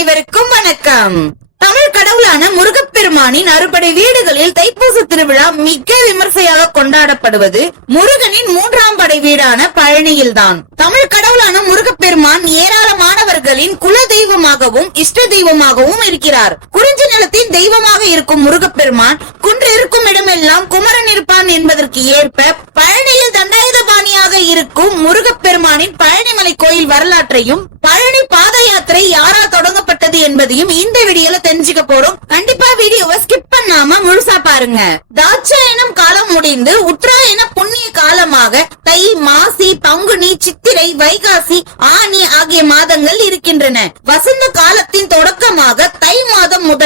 அனைவருக்கும் வணக்கம். தமிழ் கடவுளான முருகப்பெருமானின் அறுபடை வீடுகளில் தைப்பூச திருவிழா மிக விமர்சையாக கொண்டாடப்படுவது முருகனின் மூன்றாம் படை வீடான பழனியில்தான். தமிழ் கடவுளான முருகப்பெருமான் ஏராளமானவர்களின் குல தெய்வமாகவும் இஷ்ட தெய்வமாகவும் இருக்கிறார். குறிஞ்சி நிலத்தின் தெய்வமாக இருக்கும் முருகப்பெருமான் குன்று இருக்கும் இடமெல்லாம் குமரன் இருப்பான் என்பதற்கு ஏற்ப பழனியில் தண்டாயுதபாணியாக இருக்கும் முருகப்பெருமானின் பழனிமலை கோயில் வரலாற்றையும் பழனி பாத யாத்திரை யாரா தொடங்கப்பட்டது என்பதையும் இந்த வீடியோல தெரிஞ்சுக்க போறோம். கண்டிப்பா வீடியோவை ஸ்கிப் பண்ணாம முழுசா பாருங்க. தாட்சாயனம் காலம் முடிந்து உத்தராயண புண்ணிய காலமாக தை மாசி பங்குனி சித்திரை வைகாசி ஆனி ஆகிய மாதங்கள் இருக்கின்றன. வசந்த காலத்தில்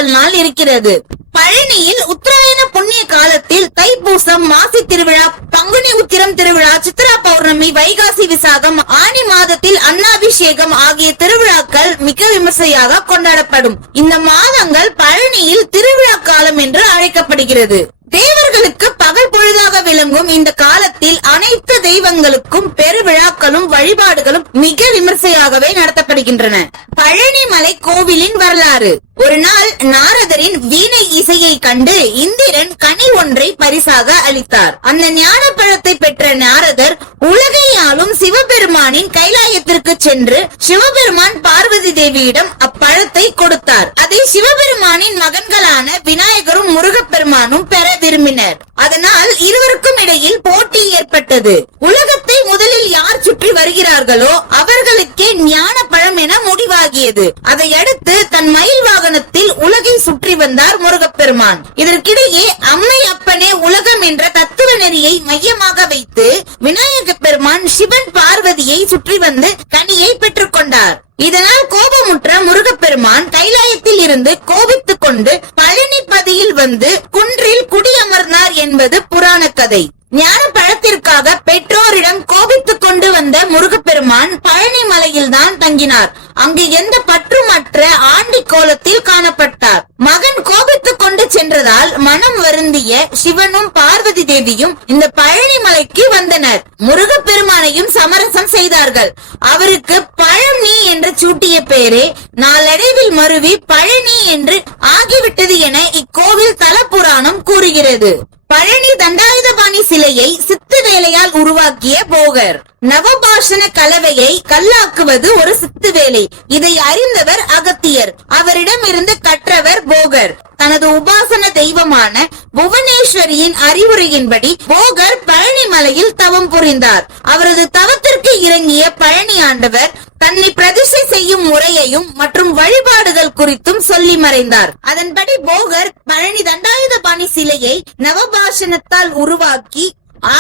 முதல் நாள் இருக்கிறது. பழனியில் உத்தராயண புண்ணிய காலத்தில் தைப்பூசம் மாசி திருவிழா பங்குனி உத்திரம் திருவிழா சித்ரா பௌர்ணமி வைகாசி விசாகம் ஆனி மாதத்தில் அன்னாபிஷேகம் ஆகிய திருவிழாக்கள் மிக விமர்சையாக கொண்டாடப்படும். இந்த மாதங்கள் பழனியில் திருவிழா காலம் என்று அழைக்கப்படுகிறது. தேவர்களுக்கு பகல் பொழுதாக விளங்கும் இந்த காலத்தில் அனைத்து தெய்வங்களுக்கும் பெருவிழாக்களும் வழிபாடுகளும் மிக விமர்சையாகவே நடத்தப்படுகின்றன. பழனிமலை கோவிலின் வரலாறு. ஒரு நாள் நாரதரின் வீணை இசையை கண்டு இந்திரன் கனி ஒன்றை பரிசாக அளித்தார். அந்த ஞான பழத்தை பெற்ற நாரதர் உலகை ஆளும் சிவபெருமானின் கைலாயத்திற்கு சென்று சிவபெருமான் பார்வதி தேவியிடம் அப்பழத்தை கொடுத்தார். அதை சிவபெருமானின் மகன்களான விநாயகரும் முருகப்பெருமானும் பெற விரும்பினர். அதனால் இருவருக்கும் இடையில் போட்டி ஏற்பட்டது. உலகத்தை முதலில் யார் சுற்றி வருகிறார்களோ அவர்களுக்கே ஞான பழம் என முடிவாகியது. அதையடுத்து தன் மயில் வாகனத்தில் உலகை சுற்றி வந்தார் முருகப்பெருமான். இதற்கிடையே அம்மை அப்பனே உலகம் என்ற தத்துவ நெறியை மையமாக வைத்து விநாயக பெருமான் சிவன் பார்வதியை சுற்றி வந்து கனியை பெற்றுக் கொண்டார் இதனால் கோபமுற்ற முருகப்பெருமான் கைலாயத்தில் இருந்து கோபித்துக் கொண்டு பழனிப்பதியில் வந்து குன்றில் குடியமர்ந்தார் என்பது புராண கதை ஞான பழத்திற்காக பெற்றோரிடம் கோபித்து இருந்த முருகப்பெருமான் பழனி மலையில் தான் தங்கினார். அங்கு எந்த பற்றுமற்ற ஆண்டி கோலத்தில் காணப்பட்டார். மகன் கோபித்துக் கொண்டு சென்றதால் மனம் வருந்திய சிவனும் பார்வதி தேவியும் இந்த பழனி மலைக்கு வந்தனர். முருகப்பெருமானையும் சமரசம் செய்தார்கள். அவருக்கு பழனி என்று சூட்டிய பெயரே நாளடைவில் மருவி பழனி என்று ஆகிவிட்டது என இக்கோவில் தல புராணம் கூறுகிறது. பழனி தண்டாயுதபாணி சிலையை சித்து வேலையால் உருவாக்கிய போகர். நவபாஷண கலவையை கல்லாக்குவது ஒரு சித்து வேலை. இதை அறிந்தவர் அகத்தியர். அவரிடம் இருந்து கற்றவர் போகர். தனது உபாசன தெய்வமான புவனேஸ்வரியின் அறிவுரையின்படி போகர் பழனி மலையில் தவம் புரிந்தார். அவரது தவத்திற்கு இறங்கிய பழனி ஆண்டவர் தன்னை பிரதிஷ்டை செய்யும் முறையையும் மற்றும் வழிபாடுகள் குறித்தும் சொல்லி மறைந்தார். அதன்படி போகர் பழனி தண்டா தண்டாயுதபாணி சிலையை நவபாஷணத்தால் உருவாக்கி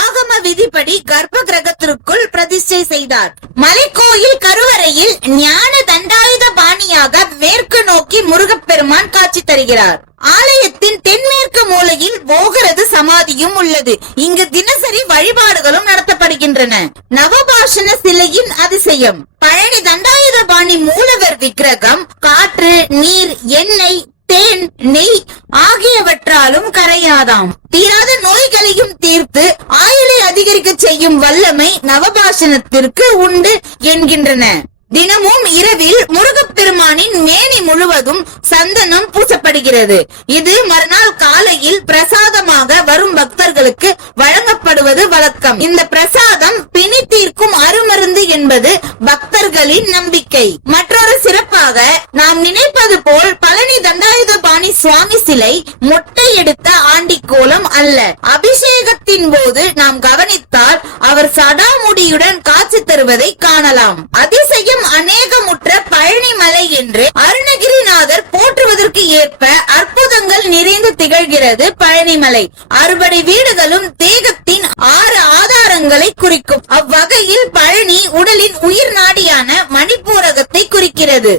ஆகம விதிப்படி கர்ப்ப கிரகத்திற்குள் பிரதிஷ்டை செய்தார். மலைக்கோயில் கருவறையில் ஞான தண்டாயுத பாணியாக மேற்கு நோக்கி முருகப்பெருமான் காட்சி தருகிறார். ஆலயத்தின் தென்மேற்கு மூலையில் போகிறது சமாதியும் உள்ளது. இங்கு தினசரி வழிபாடுகளும் நடத்தப்படுகின்றன. நவபாஷண சிலையின் அதிசயம். பழனி தண்டாயுதபாணி மூலவர் விக்கிரகம் காற்று நீர் எண்ணெய் தேன் நெய் ஆகியவற்றாலும் கரையாதாம். தீராத நோய்களையும் தீர்த்து ஆயுளை அதிகரிக்க செய்யும் வல்லமை நவபாஷணத்திற்கு உண்டு என்கின்றன. தினமும் இரவில் முருகப்பெருமானின் மேனி முழுவதும் சந்தனம் பூசப்படுகிறது. இது மறுநாள் காலையில் பிரசாதமாக வரும் பக்தர்களுக்கு வழங்கப்படுவது வழக்கம். இந்த பிரசாதம் பிணி தீர்க்கும் அருமருந்து என்பது பக்தர்களின் நம்பிக்கை. மற்றொரு சிறப்பாக நாம் நினைப்பது போல் பழனி தண்டா தண்டாயுதபாணி சுவாமி சிலை மொட்டை எடுத்த ஆண்டி கோலம் அல்ல. அபிஷேகத்தின் போது நாம் கவனித்தால் அவர் சடாமுடியுடன் காட்சி தருவதை காணலாம். அதிசயம் அநேகமுற்ற பழனி மலை என்று அருணகிரிநாதர் போற்றுவதற்கு ஏற்ப அற்புதங்கள் நிறைந்து திகழ்கிறது பழனிமலை அறுபடை வீடுகளும் தேகத்தின் ஆறு ஆதாரங்களை குறிக்கும். அவ்வகையில் பழனி உடலின் உயிர் நாடியான மணிப்பூரகத்தை குறிக்கிறது.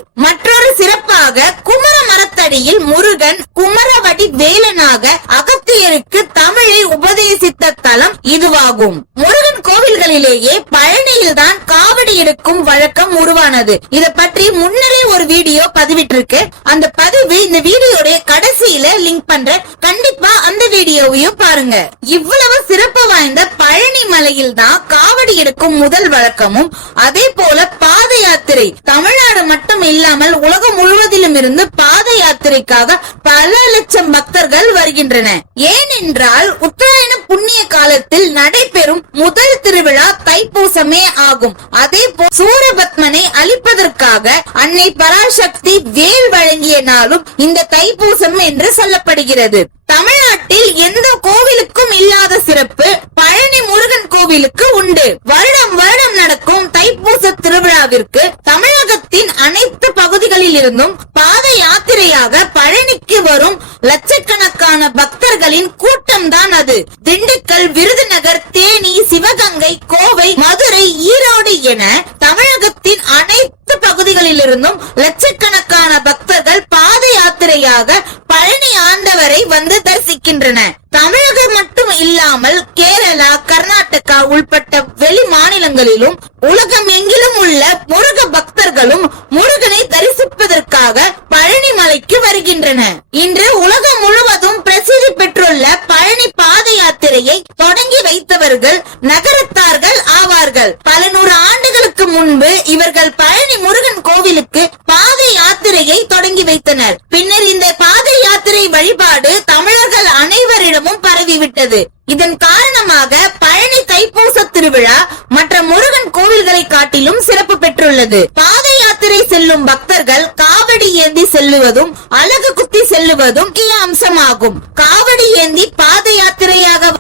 கதையில் முருகன் குமரவடி வேலனாக அகத்தியருக்கு தமிழை உபதேசித்த தலம் இதுவாகும். முருகன் கோவில்களிலேயே பழனியில்தான் காவடி எடுக்கும் வழக்கம் உருவானது. இத பற்றி முன்னரே ஒரு வீடியோ பதிவிட்டிருக்கு. அந்த பதிவு இந்த வீடியோடைய கடைசியில லிங்க் பண்ற கண்டிப்பா அந்த வீடியோவையும் பாருங்க. இவ்வளவு சிறப்பு வாய்ந்த பழனி மலையில் தான் காவடி எடுக்கும் முதல் வழக்கமும் அதே போல பாத யாத்திரை. தமிழ்நாடு மட்டும் இல்லாமல் உலகம் முழுவதிலும் இருந்து பாத யாத்திரைக்காக பல லட்சம் பக்தர்கள் வருகின்றன. ஏனென்றால் உத்தராயண புண்ணிய காலத்தில் நடைபெறும் முதல் திருவிழா தைப்பூசமே ஆகும். அதே போல் சூரபத்மனை அழிப்பதற்காக அன்னை பராசக்தி வேல் வழங்கிய நாளும் இந்த தைப்பூசம் என்று சொல்லப்படுகிறது. தமிழ்நாட்டில் எந்த கோவிலுக்கும் இல்லாத சிறப்பு பழனி முருகன் கோவிலுக்கு உண்டு. வருடம் வருடம் நடக்கும் தைப்பூச திருவிழாவிற்கு தமிழகத்தின் அனைத்து பகுதிகளில் இருந்தும் பாத யாத்திரையாக பழனிக்கு வரும் லட்சக்கணக்கான பக்தர்களின் கூட்டம் தான் அது. திண்டுக்கல் விருதுநகர் தேனி சிவகங்கை கோவை மதுரை ஈரோடு என தமிழகத்தின் அனைத்து பகுதிகளிலிருந்தும் லட்சக்கணக்கான பக்தர்கள் பாத யாத்திரையாக பழனி ஆண்டவரை வந்து தரிசிக்கின்றனர் தமிழகம் மட்டும் இல்லாமல் கேரளா கர்நாடகா உள்பட்ட வெளி மாநிலங்களிலும் உலகம் எங்கிலும் உள்ள முருக பக்தர்களும் முருகனை தரிசிப்பதற்காக பழனி மலைக்கு வருகின்றனர். இன்று உலக முழுவதும் பிரசித்தி பெற்றுள்ள பழனி பாத யாத்திரையை தொடங்கி வைத்தவர்கள் நகரத்தார்கள் ஆவார்கள். பல நூறு ஆண்டுகளுக்கு முன்பு இவர்கள் பழனி முருகன் கோவிலுக்கு பாத யாத்திரையை தொடங்கி வைத்தனர். பின்னர் இந்த பாத யாத்திரை வழிபாடு தமிழர்கள் அனைவரிடமும் பரவிவிட்டது. இதன் காரணமாக பழனி தைப்பூச திருவிழா மற்ற முருகன் கோவில்களை காட்டிலும் சிறப்பு பெற்றுள்ளது. பாத யாத்திரை செல்லும் பக்தர்கள் காவடி ஏந்தி செல்லுவதும் அழகு குத்தி செல்லுவதும் முக்கிய அம்சமாகும். காவடி ஏந்தி பாத யாத்திரை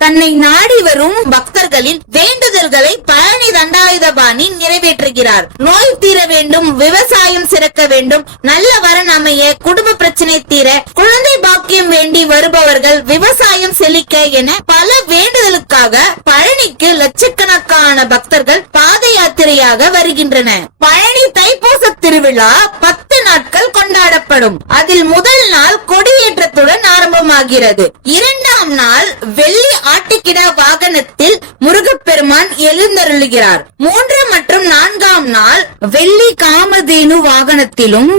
தன்னை நாடி வரும் பக்தர்களின் வேண்டுதல்களை பழனி தண்டாயுதபாணி நிறைவேற்றுகிறார். நோய் தீர வேண்டும் விவசாயம் சிறக்க வேண்டும் நல்ல வரன் அமைய குடும்ப பிரச்சனை தீர குழந்தை பாக்கியம் வேண்டி வருபவர்கள் விவசாயம் செழிக்க என பல வேண்டுதலுக்காக பழனிக்கு லட்சக்கணக்கான பக்தர்கள் பாத வருகின்றன. பழனி தைப்பூச திருவிழா பத்து நாட்கள் கொண்டாடப்படும். அதில் முதல் நாள் கொடியேற்றத்துடன் ஆரம்பமாகிறது. இரண்டாம் நாள் வெள்ளி ஆட்டுக்கிடா வாகனத்தில் முருகப்பெருமான் எழுந்தருளுகிறார். மூன்று மற்றும் நான்காம் நாள் வெள்ளி காமதேனு வாகனத்திலும்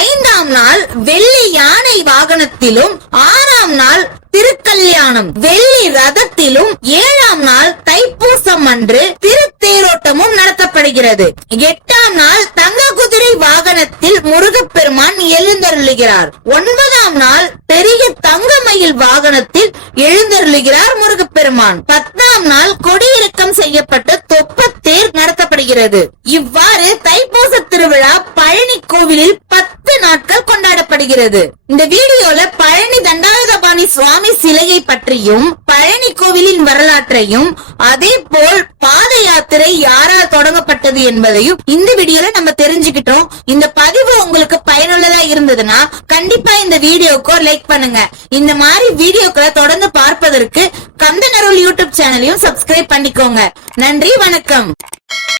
ஐந்தாம் நாள் வெள்ளி யானை வாகனத்திலும் ஆறாம் நாள் திருக்கல்யாணம் வெள்ளி ரதத்திலும் ஏழாம் நாள் தைப்பூசம் அன்று திருத்தேரோட்டமும் நடத்த நடத்தப்படுகிறது எட்டாம் நாள் தங்க குதிரை வாகனத்தில் முருகப்பெருமான் எழுந்தருளுகிறார். ஒன்பதாம் நாள் பெரிய தங்கமயில் வாகனத்தில் எழுந்தருளுகிறார் முருகப்பெருமான். பத்தாம் நாள் கொடியிறக்கம் செய்யப்பட்ட தொப்பத்தேர் நடத்தப்படுகிறது. இவ்வாறு தைப்பூச திருவிழா பழனி கோவிலில் பத்து நாட்கள் கொண்டாடப்படுகிறது. இந்த வீடியோல பழனி தண்டாயுதபாணி சுவாமி சிலையை பற்றியும் பழனி கோவிலின் வரலாற்றையும் அதே போல் பாத யாத்திரை யாரால் தொடங்கப்பட்டது என்பதையும் இந்த வீடியோல நம்ம தெரிஞ்சுக்கிட்டோம். இந்த பதிவு உங்களுக்கு பயனுள்ளதா இருந்ததுன்னா கண்டிப்பா இந்த வீடியோக்கு லைக் பண்ணுங்க. இந்த மாதிரி வீடியோக்களை தொடர்ந்து பார்ப்பதற்கு கந்தனருள் யூடியூப் சேனலையும் சப்ஸ்கிரைப் பண்ணிக்கோங்க. நன்றி வணக்கம்.